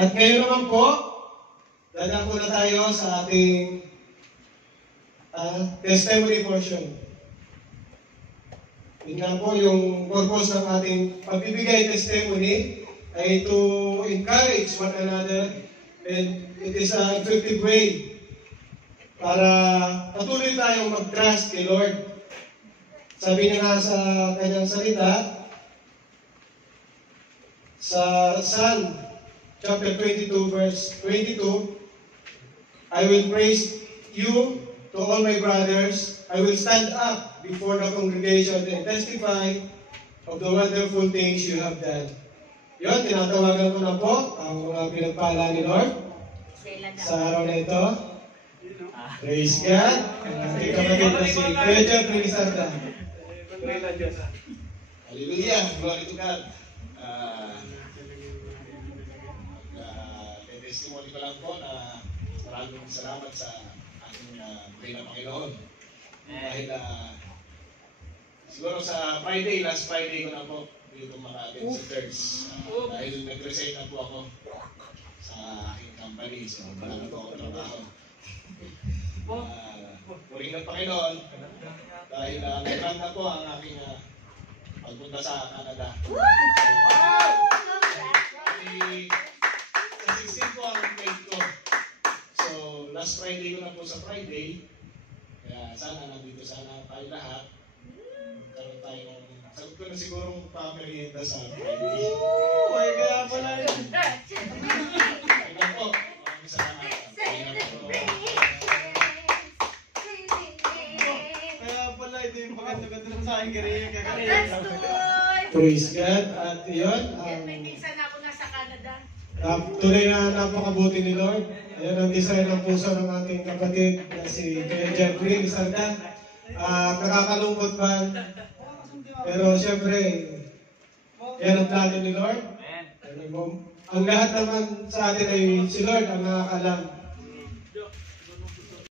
At ngayon naman po, dadako na tayo sa ating testimony portion. Yun nga po, yung purpose ng ating pagbibigay testimony ay to encourage one another, and it is an effective way para patuloy tayong mag-trust kay Lord. Sabi niya nga sa kanyang salita, sa Psalm chapter 22, verse 22, I will praise you to all my brothers. I will stand up before the congregation and testify of the wonderful things you have done. Yun, tinatawagan ko na po ang mga pinagpala ni Lord sa araw na ito. Praise God. Ating kapatid na si Kuya Jeffrey Sarda. Hallelujah. Glory to God. Testimony ko lang po na maraming salamat sa ating buhay na Panginoon. Dahil siguro sa Friday, last Friday ko na po dito maka-attend sa church. Dahil nag-resign na po ako sa aking company. So wala na po ako trabaho. Puring ng Panginoon dahil nag-run na po ang aking pagpunta sa Canada. Sa 16 po ang flight ko. So last Friday ko na po sa Friday. Kaya sana nandito sana tayo lahat. Karoon tayo ng sagot ko na sigurong pamerienda sa Friday. Ay, kaya pala yun. Ayun po. Maraming salamat. Kaya pala ito yung maganda-ganda ng sa akin kanina. Praise God. At yun, may minsan ako nasa Canada. tunay na napakabuti ni Lord. Ayan ang design ng puso ng ating kapatid na si Kuya Jeffrey Sarda. Nakakalungkot man. Pero siyempre, yan ang plano ni Lord. Ang lahat naman sa atin ay si Lord ang nakakalam.